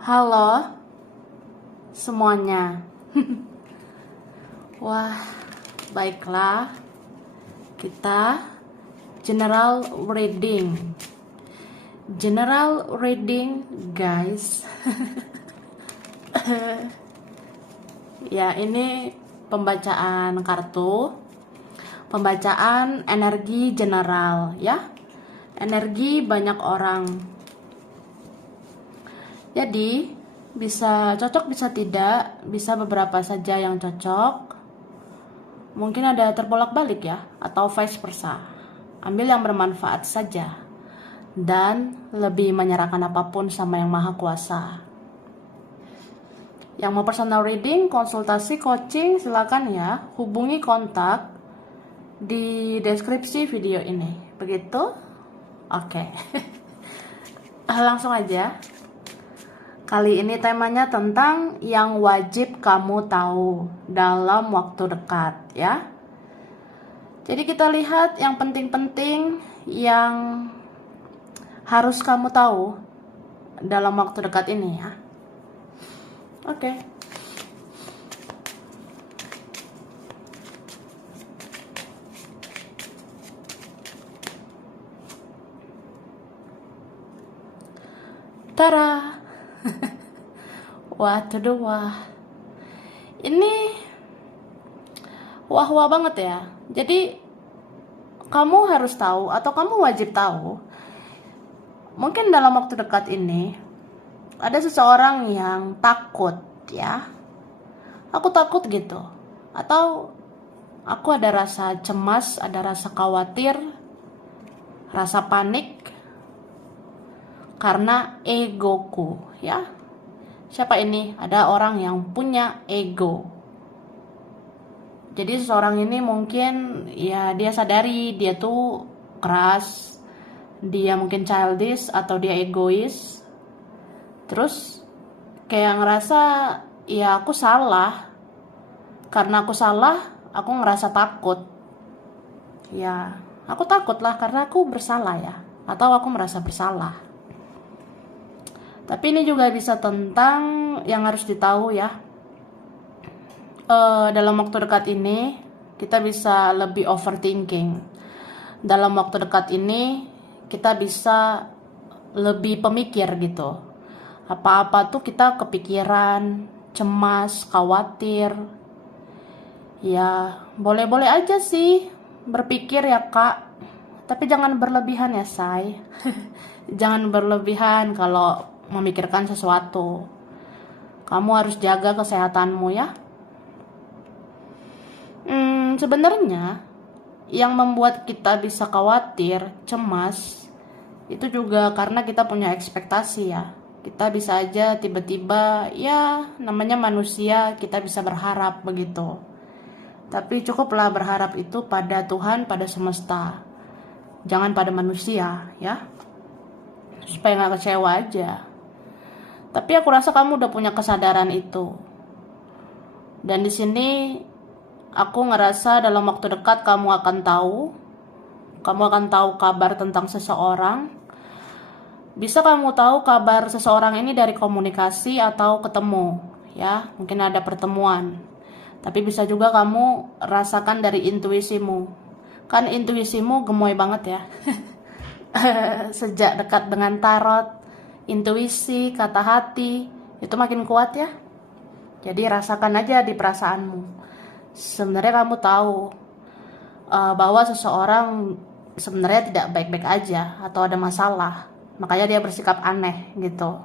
Halo semuanya. Wah, baiklah. Kita general reading. General reading, guys. Ya, ini pembacaan kartu. Pembacaan energi general, ya. Energi banyak orang. Jadi, bisa cocok, bisa tidak, bisa beberapa saja yang cocok. Mungkin ada terbolak-balik ya, atau vice versa. Ambil yang bermanfaat saja. Dan lebih menyerahkan apapun sama Yang Maha Kuasa. Yang mau personal reading, konsultasi, coaching, silakan ya. Hubungi kontak di deskripsi video ini. Begitu? Oke. Langsung aja. Kali ini temanya tentang yang wajib kamu tahu dalam waktu dekat, ya. Jadi kita lihat yang penting-penting yang harus kamu tahu dalam waktu dekat ini, ya. Oke. Tara. Wah, tuh wah. Ini wah-wah banget ya. Jadi kamu harus tahu atau kamu wajib tahu. Mungkin dalam waktu dekat ini ada seseorang yang takut ya. Aku takut gitu. Atau aku ada rasa cemas, ada rasa khawatir, rasa panik karena egoku ya. Siapa ini? Ada orang yang punya ego. Jadi seseorang ini mungkin ya dia sadari dia tuh keras, dia mungkin childish atau dia egois. Terus kayak ngerasa ya aku salah. Karena aku salah, aku ngerasa takut. Ya, aku takut lah karena aku bersalah ya. Atau aku merasa bersalah. Tapi ini juga bisa tentang yang harus ditahu ya. Dalam waktu dekat ini kita bisa lebih overthinking. Dalam waktu dekat ini kita bisa lebih pemikir gitu. Apa-apa tuh kita kepikiran, cemas, khawatir. Ya boleh-boleh aja sih berpikir ya kak. Tapi jangan berlebihan ya say. Jangan berlebihan kalau memikirkan sesuatu. Kamu harus jaga kesehatanmu ya. Sebenarnya yang membuat kita bisa khawatir, cemas, itu juga karena kita punya ekspektasi ya. Kita bisa aja tiba-tiba, ya namanya manusia, kita bisa berharap begitu. Tapi cukuplah berharap itu pada Tuhan, pada semesta. Jangan pada manusia ya. Supaya gak kecewa aja. Tapi aku rasa kamu udah punya kesadaran itu. Dan di sini aku ngerasa dalam waktu dekat kamu akan tahu kabar tentang seseorang. Bisa kamu tahu kabar seseorang ini dari komunikasi atau ketemu, ya, mungkin ada pertemuan. Tapi bisa juga kamu rasakan dari intuisimu. Kan intuisimu gemoy banget ya. Sejak dekat dengan tarot, intuisi, kata hati itu makin kuat ya. Jadi rasakan aja di perasaanmu. Sebenarnya kamu tahu bahwa seseorang sebenarnya tidak baik-baik aja atau ada masalah. Makanya dia bersikap aneh gitu.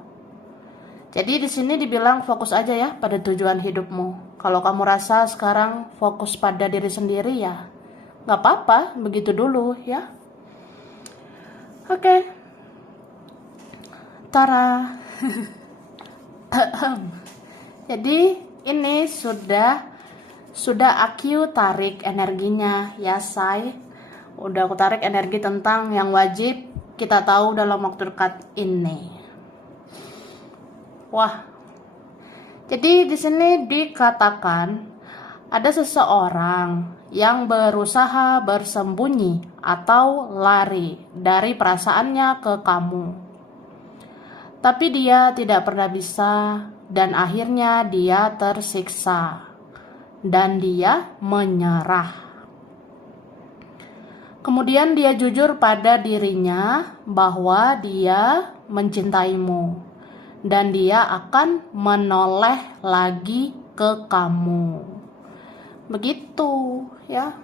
Jadi di sini dibilang fokus aja ya pada tujuan hidupmu. Kalau kamu rasa sekarang fokus pada diri sendiri ya nggak apa-apa, begitu dulu ya. Oke. Tara. Jadi ini sudah aku tarik energinya ya say. Udah aku tarik energi tentang yang wajib kita tahu dalam waktu dekat ini. Wah. Jadi di sini dikatakan ada seseorang yang berusaha bersembunyi atau lari dari perasaannya ke kamu. Tapi dia tidak pernah bisa, dan akhirnya dia tersiksa, dan dia menyerah. Kemudian dia jujur pada dirinya bahwa dia mencintaimu, dan dia akan menoleh lagi ke kamu. Begitu ya.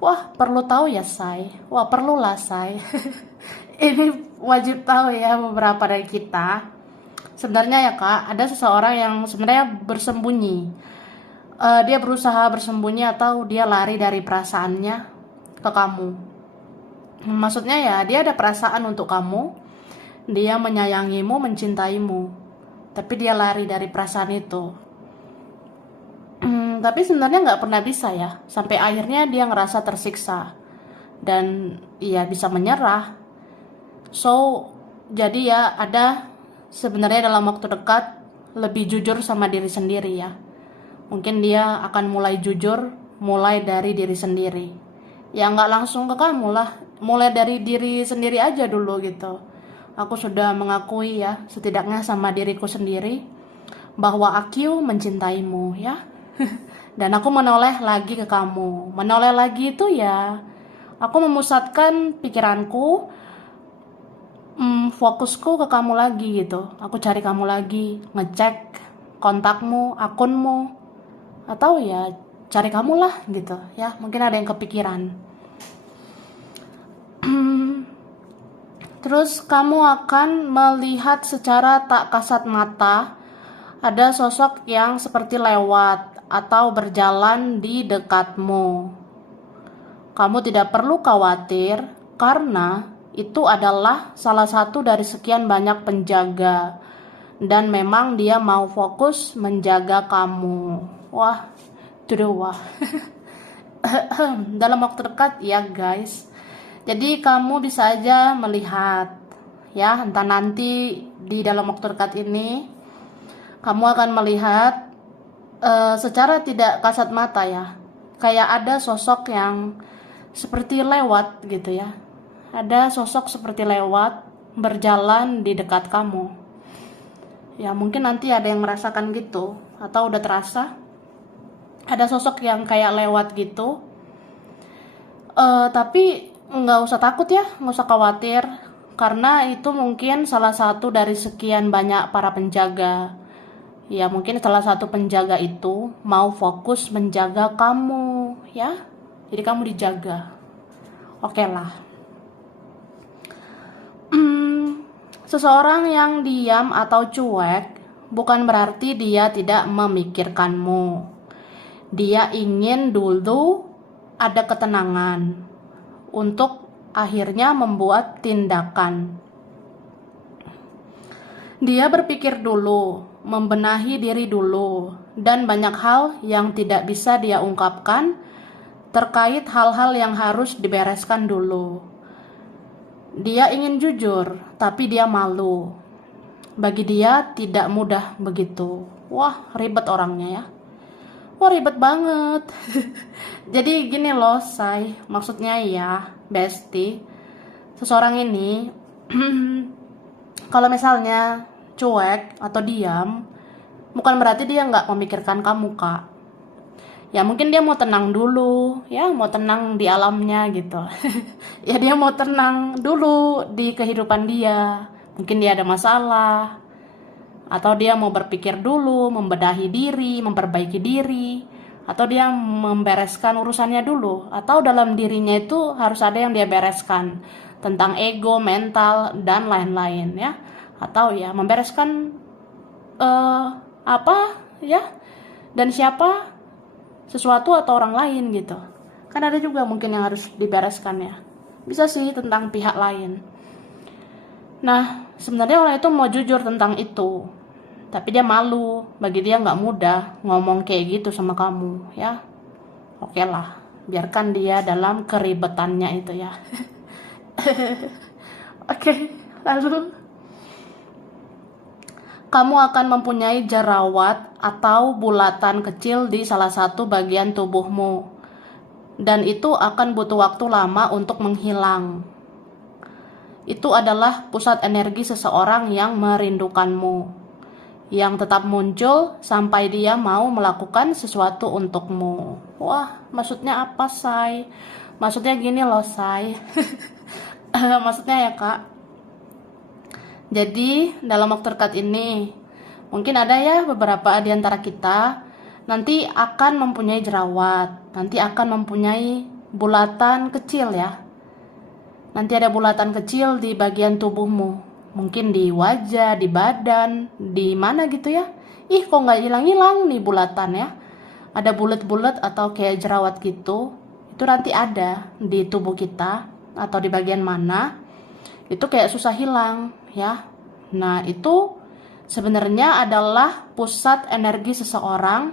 Wah, perlu tahu ya, Say. Wah, perlulah, Say. Ini wajib tahu ya beberapa dari kita. Sebenarnya ya, Kak, ada seseorang yang sebenarnya bersembunyi. Dia berusaha bersembunyi atau dia lari dari perasaannya ke kamu. Maksudnya ya, dia ada perasaan untuk kamu. Dia menyayangimu, mencintaimu. Tapi dia lari dari perasaan itu. Tapi sebenarnya nggak pernah bisa ya. Sampai akhirnya dia ngerasa tersiksa. Dan ya bisa menyerah. So, jadi ya ada sebenarnya dalam waktu dekat lebih jujur sama diri sendiri ya. Mungkin dia akan mulai jujur, mulai dari diri sendiri. Ya nggak langsung ke kamu lah. Mulai dari diri sendiri aja dulu gitu. Aku sudah mengakui ya, setidaknya sama diriku sendiri, bahwa aku mencintaimu ya. Dan aku menoleh lagi ke kamu. Menoleh lagi itu ya, aku memusatkan pikiranku, fokusku ke kamu lagi gitu. Aku cari kamu lagi, ngecek kontakmu, akunmu, atau ya cari kamu lah gitu ya. Mungkin ada yang kepikiran. Terus kamu akan melihat secara tak kasat mata ada sosok yang seperti lewat atau berjalan di dekatmu. Kamu tidak perlu khawatir karena itu adalah salah satu dari sekian banyak penjaga, dan memang dia mau fokus menjaga kamu. Wah, wah. Dalam waktu dekat ya guys. Jadi kamu bisa aja melihat ya, entah nanti di dalam waktu dekat ini kamu akan melihat secara tidak kasat mata ya, kayak ada sosok yang seperti lewat gitu ya. Ada sosok seperti lewat berjalan di dekat kamu. Ya mungkin nanti ada yang merasakan gitu, atau udah terasa ada sosok yang kayak lewat gitu. Tapi nggak usah takut ya, nggak usah khawatir, karena itu mungkin salah satu dari sekian banyak para penjaga. Ya mungkin salah satu penjaga itu mau fokus menjaga kamu ya. Jadi kamu dijaga. Oke lah. Seseorang yang diam atau cuek bukan berarti dia tidak memikirkanmu. Dia ingin dulu ada ketenangan untuk akhirnya membuat tindakan. Dia berpikir dulu, membenahi diri dulu, dan banyak hal yang tidak bisa dia ungkapkan terkait hal-hal yang harus dibereskan dulu. Dia ingin jujur, tapi dia malu. Bagi dia tidak mudah begitu. Wah, ribet orangnya ya. Wah, ribet banget. Jadi gini loh, Say. Maksudnya ya, Besti. Seseorang ini, kalau misalnya cuek atau diam, bukan berarti dia nggak memikirkan kamu, Kak. Ya mungkin dia mau tenang dulu, ya mau tenang di alamnya gitu. Ya dia mau tenang dulu di kehidupan dia. Mungkin dia ada masalah, atau dia mau berpikir dulu, membenahi diri, memperbaiki diri, atau dia membereskan urusannya dulu, atau dalam dirinya itu harus ada yang dia bereskan tentang ego, mental, dan lain-lain ya. Atau ya membereskan apa ya, dan siapa, sesuatu atau orang lain gitu. Kan ada juga mungkin yang harus dibereskan ya. Bisa sih tentang pihak lain. Nah, sebenarnya orang itu mau jujur tentang itu, tapi dia malu. Bagi dia nggak mudah ngomong kayak gitu sama kamu ya. Oke lah, biarkan dia dalam keribetannya itu ya. Oke, lalu kamu akan mempunyai jerawat atau bulatan kecil di salah satu bagian tubuhmu, dan itu akan butuh waktu lama untuk menghilang. itu adalah pusat energi seseorang yang merindukanmu, yang tetap muncul sampai dia mau melakukan sesuatu untukmu. Wah, maksudnya apa, Say? Maksudnya gini loh, Say. Maksudnya ya, Kak. Jadi, dalam waktu dekat ini, mungkin ada ya beberapa di antara kita nanti akan mempunyai jerawat, nanti akan mempunyai bulatan kecil ya. Nanti ada bulatan kecil di bagian tubuhmu, mungkin di wajah, di badan, di mana gitu ya. Ih, kok nggak hilang-hilang nih bulatan ya. Ada bulat-bulat atau kayak jerawat gitu, itu nanti ada di tubuh kita atau di bagian mana, itu kayak susah hilang ya. Nah, itu sebenarnya adalah pusat energi seseorang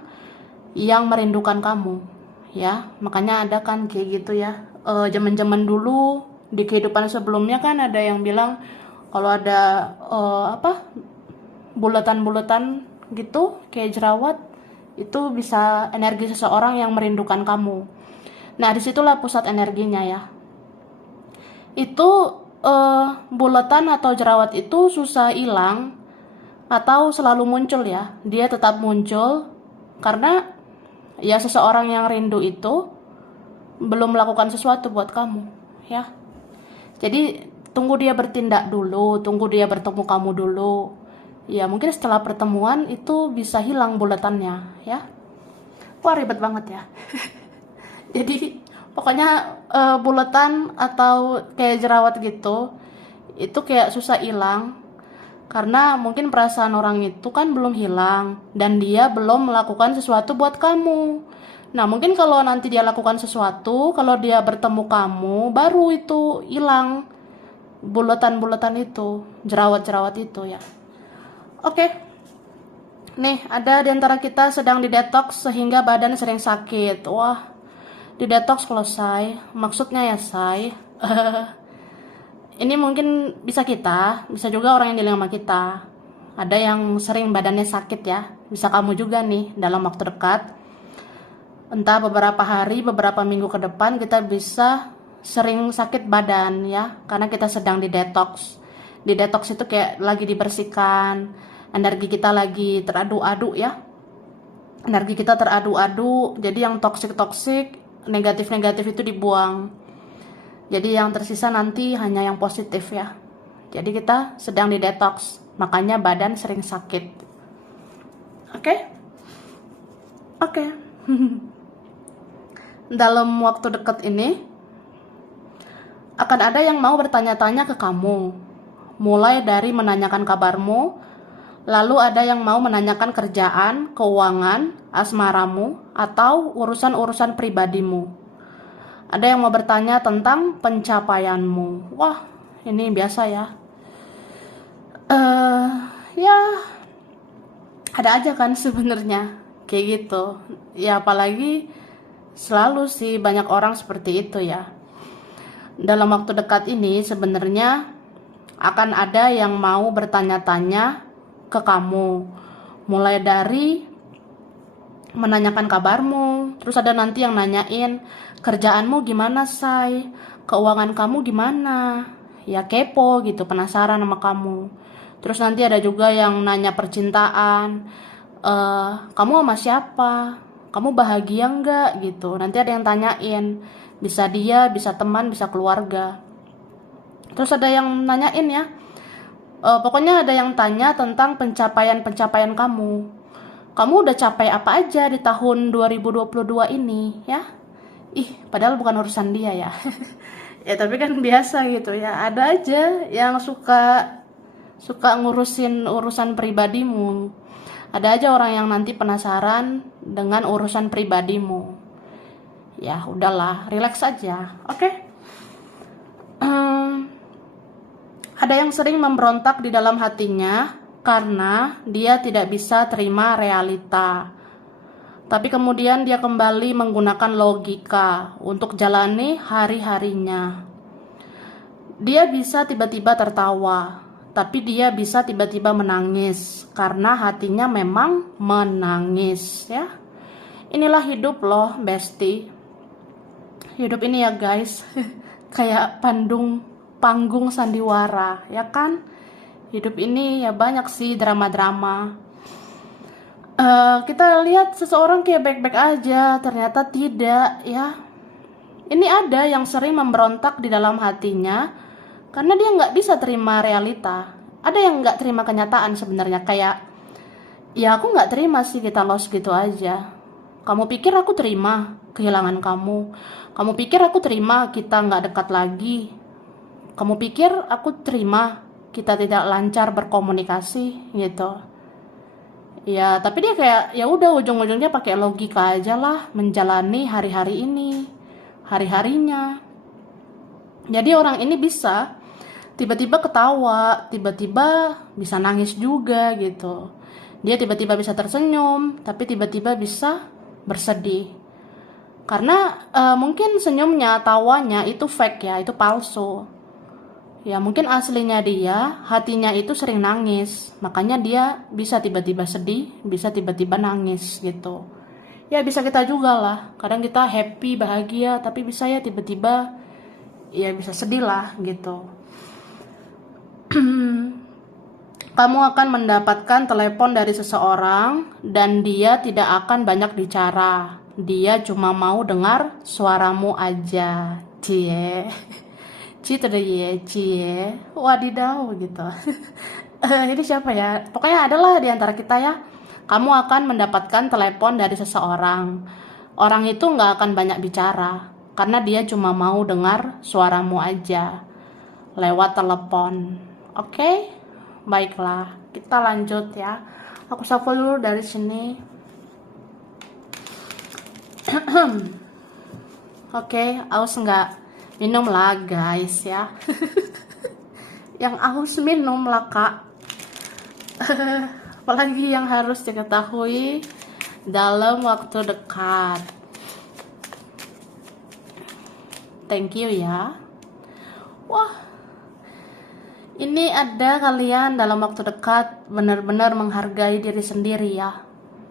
yang merindukan kamu ya. Makanya ada kan kayak gitu ya, zaman-zaman dulu di kehidupan sebelumnya kan ada yang bilang kalau ada bulatan-bulatan gitu kayak jerawat, itu bisa energi seseorang yang merindukan kamu. Nah, disitulah pusat energinya ya. Itu bulatan atau jerawat itu susah hilang atau selalu muncul ya. Dia tetap muncul karena ya seseorang yang rindu itu belum melakukan sesuatu buat kamu ya. Jadi tunggu dia bertindak dulu, tunggu dia bertemu kamu dulu. Ya mungkin setelah pertemuan itu bisa hilang bulatannya ya. Wah, ribet banget ya. Jadi pokoknya bulatan atau kayak jerawat gitu itu kayak susah hilang karena mungkin perasaan orang itu kan belum hilang dan dia belum melakukan sesuatu buat kamu. Nah, mungkin kalau nanti dia lakukan sesuatu, kalau dia bertemu kamu, baru itu hilang bulatan-bulatan itu, jerawat-jerawat itu ya. Oke. Nih, ada di antara kita sedang didetoks sehingga badan sering sakit. Wah, didetoks kalau Say, maksudnya ya Say, ini mungkin bisa kita, bisa juga orang yang di lingkungan kita. Ada yang sering badannya sakit ya, bisa kamu juga nih dalam waktu dekat. Entah beberapa hari, beberapa minggu ke depan kita bisa sering sakit badan ya, karena kita sedang didetoks. Didetoks itu kayak lagi dibersihkan, energi kita lagi teradu-adu ya. Energi kita teradu-adu, jadi yang toksik-toksik, negatif-negatif itu dibuang. Jadi yang tersisa nanti hanya yang positif ya. Jadi kita sedang didetoks, makanya badan sering sakit. Oke? Oke. Dalam waktu dekat ini akan ada yang mau bertanya-tanya ke kamu, mulai dari menanyakan kabarmu, lalu ada yang mau menanyakan kerjaan, keuangan, asmaramu, atau urusan-urusan pribadimu. Ada yang mau bertanya tentang pencapaianmu. Wah, ini biasa ya. Ya ada aja kan sebenarnya kayak gitu. Ya apalagi selalu sih banyak orang seperti itu ya. Dalam waktu dekat ini sebenarnya akan ada yang mau bertanya-tanya ke kamu, mulai dari menanyakan kabarmu, terus ada nanti yang nanyain kerjaanmu gimana Say, keuangan kamu gimana, ya kepo gitu, penasaran sama kamu. Terus nanti ada juga yang nanya percintaan, kamu sama siapa, kamu bahagia nggak gitu. Nanti ada yang tanyain, bisa dia, bisa teman, bisa keluarga. Terus ada yang nanyain ya, pokoknya ada yang tanya tentang pencapaian-pencapaian kamu. Kamu udah capai apa aja di tahun 2022 ini ya? Ih, padahal bukan urusan dia ya. Ya tapi kan biasa gitu ya. Ada aja yang suka ngurusin urusan pribadimu. Ada aja orang yang nanti penasaran dengan urusan pribadimu. Ya udahlah, relax aja. Oke? Ada yang sering memberontak di dalam hatinya karena dia tidak bisa terima realita. Tapi kemudian dia kembali menggunakan logika untuk jalani hari-harinya. Dia bisa tiba-tiba tertawa, tapi dia bisa tiba-tiba menangis karena hatinya memang menangis ya. Inilah hidup loh, bestie. Hidup ini ya guys, kayak pandung panggung sandiwara, ya kan? Hidup ini ya banyak sih drama-drama. Kita lihat seseorang kayak baik-baik aja, ternyata tidak, ya. Ini ada yang sering memberontak di dalam hatinya karena dia nggak bisa terima realita. Ada yang nggak terima kenyataan sebenarnya, kayak, ya aku nggak terima sih kita lost gitu aja. Kamu pikir aku terima kehilangan kamu? Kamu pikir aku terima kita nggak dekat lagi? Kamu pikir aku terima kita tidak lancar berkomunikasi gitu? Ya, tapi dia kayak ya udah ujung-ujungnya pakai logika aja lah menjalani hari-hari ini, hari-harinya. Jadi orang ini bisa tiba-tiba ketawa, tiba-tiba bisa nangis juga gitu. Dia tiba-tiba bisa tersenyum, tapi tiba-tiba bisa bersedih. Karena mungkin senyumnya, tawanya itu fake ya, itu palsu. Ya mungkin aslinya dia, hatinya itu sering nangis. Makanya dia bisa tiba-tiba sedih, bisa tiba-tiba nangis gitu. Ya bisa kita juga lah. Kadang kita happy, bahagia, tapi bisa ya tiba-tiba ya bisa sedih lah gitu. Kamu akan mendapatkan telepon dari seseorang dan dia tidak akan banyak bicara. Dia cuma mau dengar suaramu aja. Cie. Cie, cie. Wadidaw gitu. Ini siapa ya? Pokoknya adalah di antara kita ya. Kamu akan mendapatkan telepon dari seseorang. Orang itu nggak akan banyak bicara karena dia cuma mau dengar suaramu aja lewat telepon. Oke? Baiklah, kita lanjut ya. Aku shuffle dulu dari sini. Oke, aus nggak? Minum lah guys ya. Yang aus minum lah kak. Apalagi yang harus diketahui dalam waktu dekat. Thank you ya. Wah, ini ada kalian dalam waktu dekat benar-benar menghargai diri sendiri ya.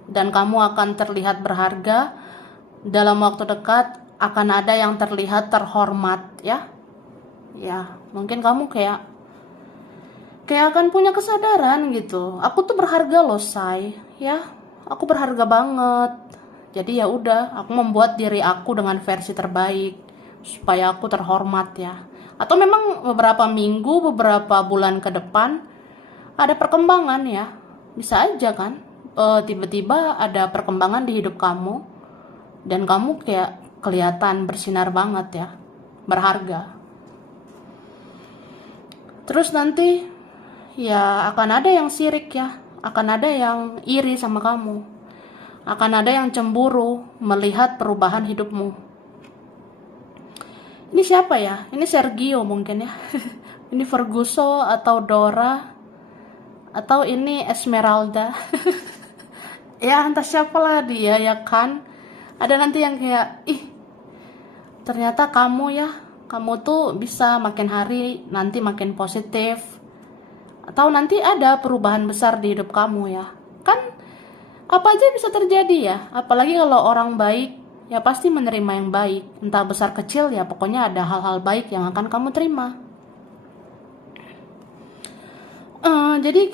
Dan kamu akan terlihat berharga. Dalam waktu dekat akan ada yang terlihat terhormat ya. Ya, mungkin kamu kayak akan punya kesadaran gitu. Aku tuh berharga loh, say. Ya, aku berharga banget. Jadi ya udah, aku membuat diri aku dengan versi terbaik supaya aku terhormat ya. Atau memang beberapa minggu, beberapa bulan ke depan ada perkembangan ya. Bisa aja kan, tiba-tiba ada perkembangan di hidup kamu dan kamu kayak kelihatan bersinar banget ya, berharga. Terus nanti ya akan ada yang sirik ya, akan ada yang iri sama kamu, akan ada yang cemburu melihat perubahan hidupmu. Ini siapa ya? Ini Sergio mungkin ya. Ini Ferguso atau Dora atau ini Esmeralda. Ya entah siapalah dia ya kan. Ada nanti yang kayak, ih ternyata kamu ya, kamu tuh bisa makin hari nanti makin positif. Atau nanti ada perubahan besar di hidup kamu ya. Kan apa aja bisa terjadi ya. Apalagi kalau orang baik, ya pasti menerima yang baik. Entah besar kecil ya, pokoknya ada hal-hal baik yang akan kamu terima. Jadi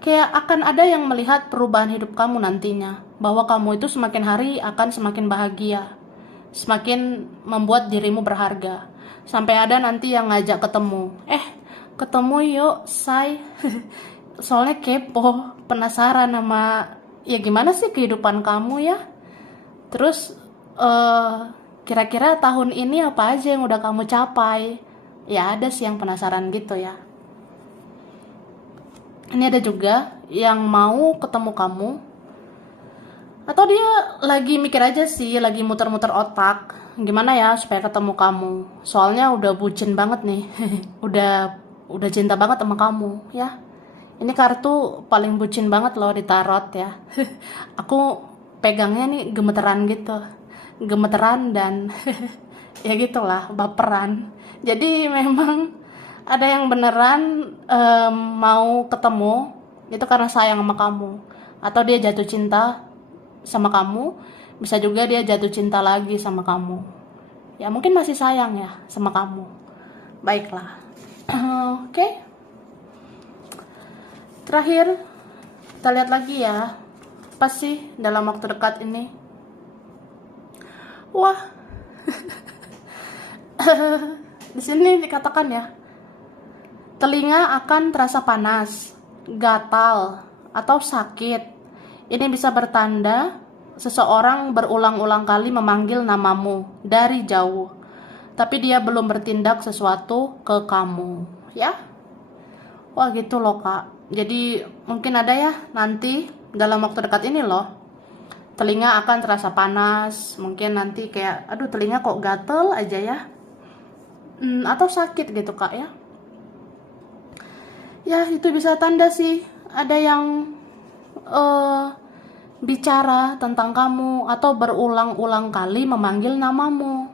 kayak akan ada yang melihat perubahan hidup kamu nantinya, bahwa kamu itu semakin hari akan semakin bahagia, semakin membuat dirimu berharga, sampai ada nanti yang ngajak ketemu yuk say. Soalnya kepo, penasaran sama ya gimana sih kehidupan kamu ya, terus kira-kira tahun ini apa aja yang udah kamu capai. Ya ada sih yang penasaran gitu ya. Ini ada juga yang mau ketemu kamu, atau dia lagi mikir aja sih, lagi muter-muter otak gimana ya supaya ketemu kamu. Soalnya udah bucin banget nih. udah cinta banget sama kamu ya. Ini kartu paling bucin banget loh di tarot ya. Aku pegangnya nih gemeteran gitu. Gemeteran dan ya gitulah, baperan. Jadi memang ada yang beneran mau ketemu itu karena sayang sama kamu, atau dia jatuh cinta sama kamu. Bisa juga dia jatuh cinta lagi sama kamu. Ya mungkin masih sayang ya sama kamu, Baiklah. Oke. Terakhir, kita lihat lagi ya. Apa sih dalam waktu dekat ini? Wah. Di sini dikatakan ya, telinga akan terasa panas, gatal, atau sakit. Ini bisa bertanda seseorang berulang-ulang kali memanggil namamu dari jauh, tapi dia belum bertindak sesuatu ke kamu, ya. Wah gitu loh kak. Jadi mungkin ada ya nanti dalam waktu dekat ini loh, telinga akan terasa panas. Mungkin nanti kayak, aduh telinga kok gatel aja ya, atau sakit gitu kak ya. Ya itu bisa tanda sih ada yang bicara tentang kamu atau berulang-ulang kali memanggil namamu.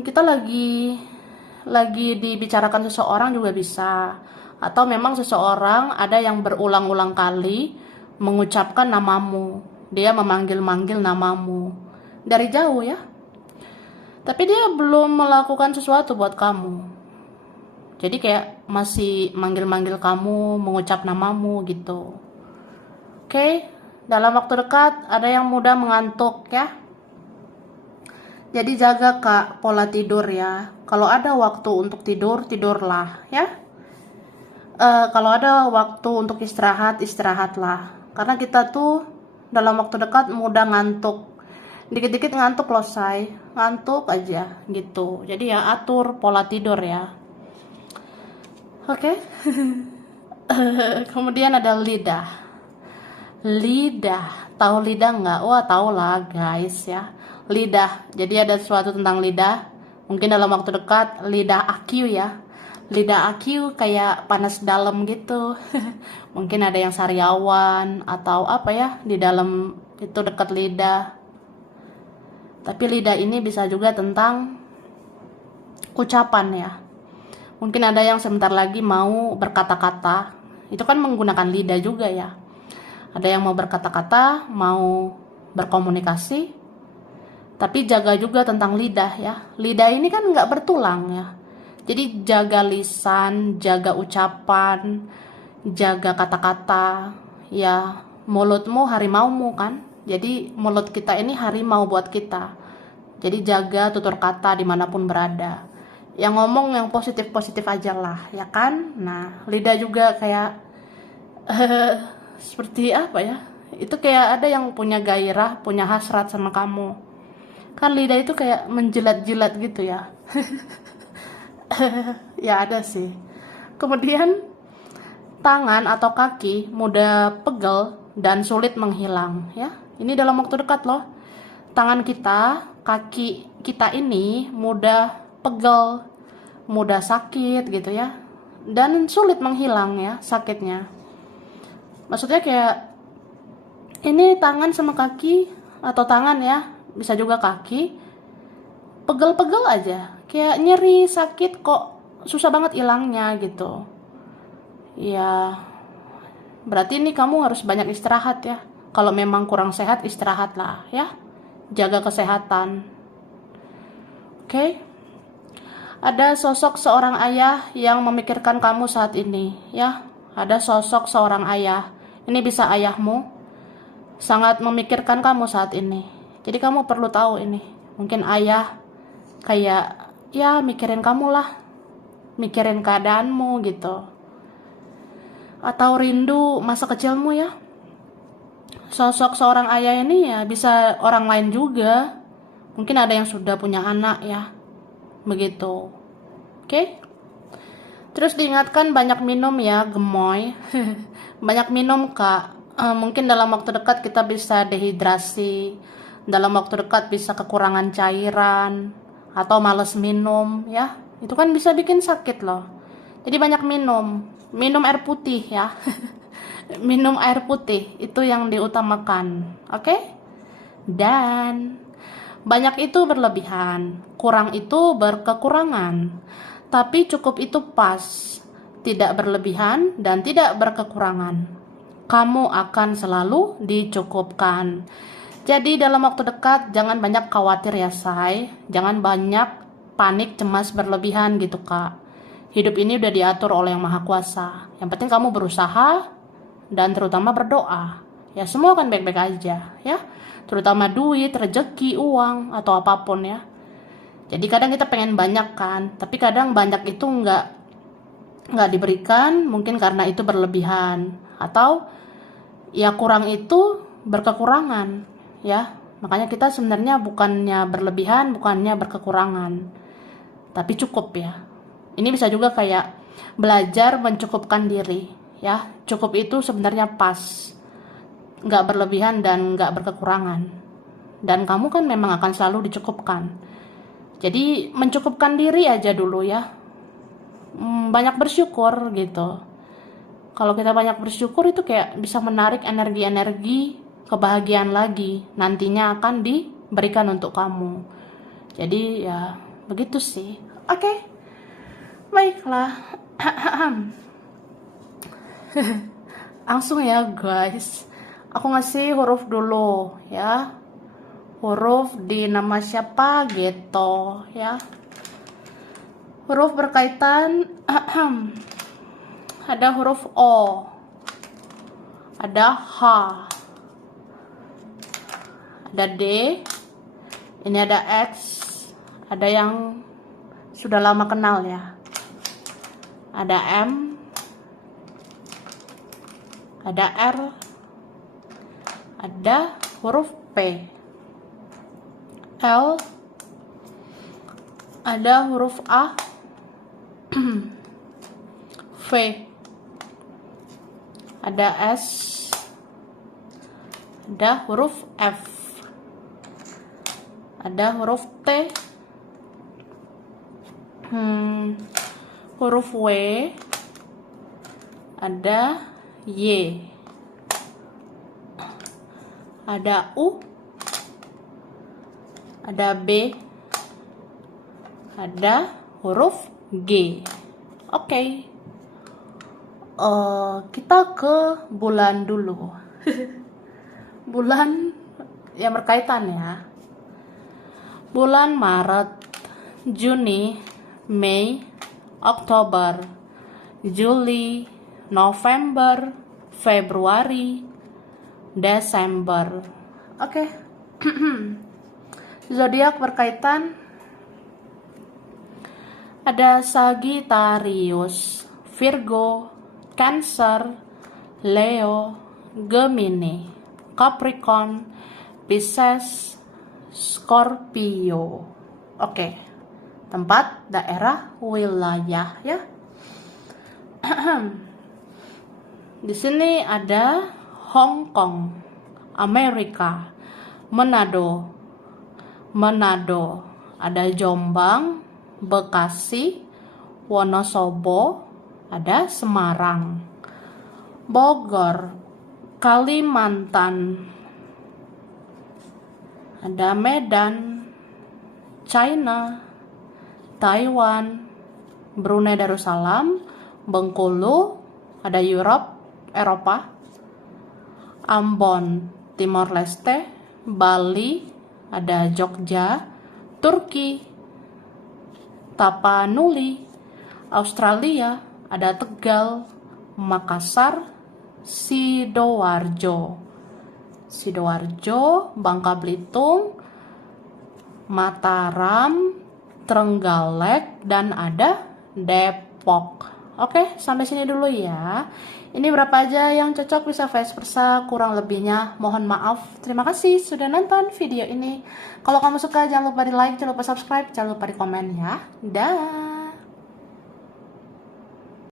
Kita lagi dibicarakan seseorang juga bisa, atau memang seseorang ada yang berulang-ulang kali mengucapkan namamu, dia memanggil-manggil namamu dari jauh ya, tapi dia belum melakukan sesuatu buat kamu. Jadi kayak masih manggil-manggil kamu, mengucap namamu gitu. Oke, dalam waktu dekat ada yang mudah mengantuk ya. Jadi jaga kak pola tidur ya. Kalau ada waktu untuk tidur, tidurlah ya. Kalau ada waktu untuk istirahat, istirahatlah. Karena kita tuh dalam waktu dekat mudah ngantuk. Dikit-dikit ngantuk loh say. Ngantuk aja gitu. Jadi ya atur pola tidur ya. Oke. Kemudian ada lidah. Lidah. Tahu lidah nggak? Wah tahu lah guys ya. Lidah. Jadi ada sesuatu tentang lidah. Mungkin dalam waktu dekat lidah aku ya. Lidah aku kayak panas dalam gitu. Mungkin ada yang sariawan atau apa ya di dalam itu dekat lidah. Tapi lidah ini bisa juga tentang ucapan ya. Mungkin ada yang sebentar lagi mau berkata-kata. Itu kan menggunakan lidah juga ya. Ada yang mau berkata-kata, mau berkomunikasi. Tapi jaga juga tentang lidah ya. Lidah ini kan nggak bertulang ya. Jadi jaga lisan, jaga ucapan, jaga kata-kata. Ya, mulutmu harimaumu kan. Jadi mulut kita ini harimau buat kita. Jadi jaga tutur kata dimanapun berada. Yang ngomong yang positif-positif aja lah, ya kan? Nah, lidah juga kayak seperti apa ya? Itu kayak ada yang punya gairah, punya hasrat sama kamu. Kan lidah itu kayak menjilat-jilat gitu ya. Ya ada sih. Kemudian tangan atau kaki mudah pegel dan sulit menghilang ya. Ini dalam waktu dekat loh. Tangan kita, kaki kita ini mudah pegel, mudah sakit gitu ya, dan sulit menghilang ya sakitnya. Maksudnya kayak ini tangan sama kaki, atau tangan ya, bisa juga kaki, pegel-pegel aja, kayak nyeri, sakit kok susah banget hilangnya gitu. Ya berarti ini kamu harus banyak istirahat ya. Kalau memang kurang sehat, istirahatlah ya, jaga kesehatan. Oke. Ada sosok seorang ayah yang memikirkan kamu saat ini ya. Ada sosok seorang ayah. Ini bisa ayahmu sangat memikirkan kamu saat ini. Jadi kamu perlu tahu ini. Mungkin ayah kayak ya mikirin kamu lah, mikirin keadaanmu gitu. Atau rindu masa kecilmu ya. Sosok seorang ayah ini ya bisa orang lain juga. Mungkin ada yang sudah punya anak ya. Begitu. Oke. Terus diingatkan banyak minum ya, gemoy. Banyak minum kak. Mungkin dalam waktu dekat kita bisa dehidrasi. Dalam waktu dekat bisa kekurangan cairan. Atau males minum ya. Itu kan bisa bikin sakit loh. Jadi banyak minum. Minum air putih ya. Minum air putih itu yang diutamakan. Oke? Dan banyak itu berlebihan, kurang itu berkekurangan. Tapi cukup itu pas, tidak berlebihan dan tidak berkekurangan. Kamu akan selalu dicukupkan. Jadi dalam waktu dekat jangan banyak khawatir ya say. Jangan banyak panik, cemas berlebihan gitu Kak. Hidup ini udah diatur oleh Yang Maha Kuasa. Yang penting kamu berusaha dan terutama berdoa. Ya semua akan baik-baik aja ya. Terutama duit, rezeki, uang atau apapun ya. Jadi kadang kita pengen banyak kan, tapi kadang banyak itu nggak diberikan, mungkin karena itu berlebihan atau ya kurang itu berkekurangan ya. Makanya kita sebenarnya bukannya berlebihan, bukannya berkekurangan, tapi cukup ya. Ini bisa juga kayak belajar mencukupkan diri ya. Cukup itu sebenarnya pas, nggak berlebihan dan nggak berkekurangan, dan kamu kan memang akan selalu dicukupkan. Jadi mencukupkan diri aja dulu ya. Banyak bersyukur gitu. Kalau kita banyak bersyukur itu kayak bisa menarik energi-energi kebahagiaan lagi, nantinya akan diberikan untuk kamu. Jadi ya begitu sih. Oke, baiklah. Langsung ya guys, aku ngasih huruf dulu ya. Huruf di nama siapa gitu ya. Huruf berkaitan. Ada huruf O, ada H, ada D, ini ada X, ada yang sudah lama kenal ya, ada M, ada R, ada huruf P, L, ada huruf A, V, ada S, ada huruf F, ada huruf T, huruf W, ada Y, ada U, ada B, ada huruf G. Oke. Kita ke bulan dulu. Bulan yang berkaitan ya. Bulan Maret, Juni, Mei, Oktober, Juli, November, Februari, Desember. Oke. Zodiak berkaitan ada Sagittarius, Virgo, Cancer, Leo, Gemini, Capricorn, Pisces, Scorpio. Oke. Tempat, daerah, wilayah ya. Di sini ada Hong Kong, Amerika, Manado, ada Jombang, Bekasi, Wonosobo, ada Semarang, Bogor, Kalimantan, ada Medan, China, Taiwan, Brunei Darussalam, Bengkulu, ada Eropa, Ambon, Timor Leste, Bali, ada Jogja, Turki, Tapanuli, Australia, ada Tegal, Makassar, Sidoarjo, Bangka Belitung, Mataram, Trenggalek, dan ada Depok. Oke, sampai sini dulu ya. Ini berapa aja yang cocok bisa vice versa, kurang lebihnya mohon maaf. Terima kasih sudah nonton video ini. Kalau kamu suka jangan lupa di like, jangan lupa subscribe, jangan lupa di komen ya. Dah.